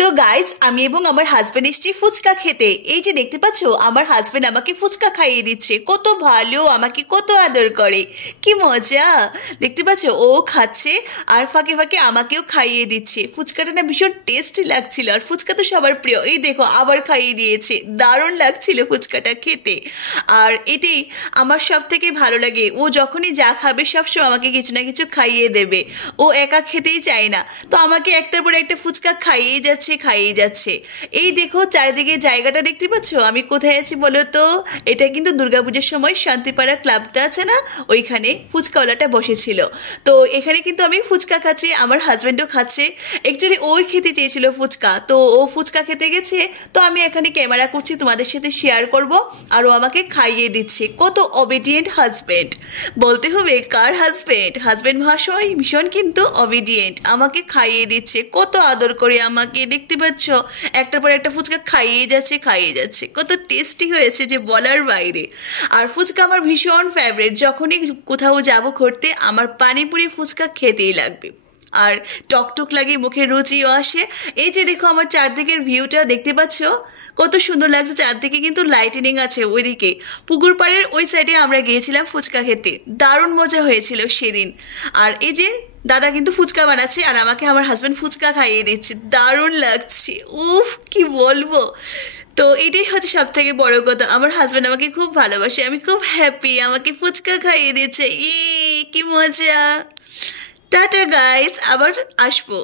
তো গাইস আমি এবং আমার হাজবেন্ড এসেছি ফুচকা খেতে। এই যে দেখতে পাচ্ছ আমার হাজবেন্ড আমাকে ফুচকা খাইয়ে দিচ্ছে, কত ভালো, আমাকে কত আদর করে, কি মজা। দেখতে পাচ্ছ ও খাচ্ছে আর ফাঁকে ফাঁকে আমাকেও খাইয়ে দিচ্ছে। ফুচকাটা না ভীষণ টেস্টি লাগছিল, আর ফুচকা তো সবার প্রিয়। এই দেখো আবার খাইয়ে দিয়েছে, দারুণ লাগছিল ফুচকাটা খেতে। আর এটাই আমার সব থেকে ভালো লাগে, ও যখনই যা খাবে সবসময় আমাকে কিছু না কিছু খাইয়ে দেবে। ও একা খেতেই চায় না, তো আমাকে একটার পর একটা ফুচকা খাইয়ে যাচ্ছে খাইয়ে যাচ্ছে। এই দেখো চারিদিকে জায়গাটা দেখতে পাচ্ছ আমি কোথায় আছি বলো তো? এটা কিন্তু দুর্গাপূজার সময় শান্তিপাড়া ক্লাবটা আছে না, ওইখানে ফুচকাওয়ালাটা বসেছিল। তো এখানে কিন্তু আমি ফুচকা খাচ্ছি, আমার হাজব্যান্ডও খাচ্ছে। অ্যাকচুয়ালি ওই খেতে চেয়েছিল ফুচকা, তো ও ফুচকা খেতে গেছে, তো আমি এখানে ক্যামেরা করছি তোমাদের সাথে শেয়ার করব। আর ও আমাকে খাইয়ে দিচ্ছে। কত অবিডিয়েন্ট হাজব্যান্ড, বলতে হবে কার হাজব্যান্ড, হাজব্যান্ড মহাশয় ভীষণ কিন্তু অবিডিয়েন্ট, আমাকে খাইয়ে দিচ্ছে, কত আদর করে আমাকে। দেখতে পাচ্ছ একটার পর একটা ফুচকা খাইয়ে যাচ্ছে খাইয়ে যাচ্ছে, কত টেস্টি হয়েছে যে বলার বাইরে। আর ফুচকা আমার ভীষণ ফেভারিট, যখনই কোথাও যাব ঘুরতে আমার পানিপুরি ফুচকা খেতেই লাগবে, আর টকটক লাগে, মুখে রুচিও আসে। এই যে দেখো আমার চারদিকের ভিউটা দেখতে পাচ্ছ কত সুন্দর লাগছে, চারদিকে কিন্তু লাইটিনিং আছে। ওইদিকে পুকুর পাড়ের ওই সাইডে আমরা গিয়েছিলাম ফুচকা খেতে, দারুণ মজা হয়েছিল সেদিন। আর এই যে দাদা কিন্তু ফুচকা বানাচ্ছে আর আমাকে আমার হাজব্যান্ড ফুচকা খাইয়ে দিচ্ছে, দারুণ লাগছে, উফ কি বলবো। তো এটাই হচ্ছে সব থেকে বড় কথা, আমার হাজব্যান্ড আমাকে খুব ভালোবাসে, আমি খুব হ্যাপি, আমাকে ফুচকা খাইয়ে দিচ্ছে, কি মজা। টাটা গাইস, আবার আসবো।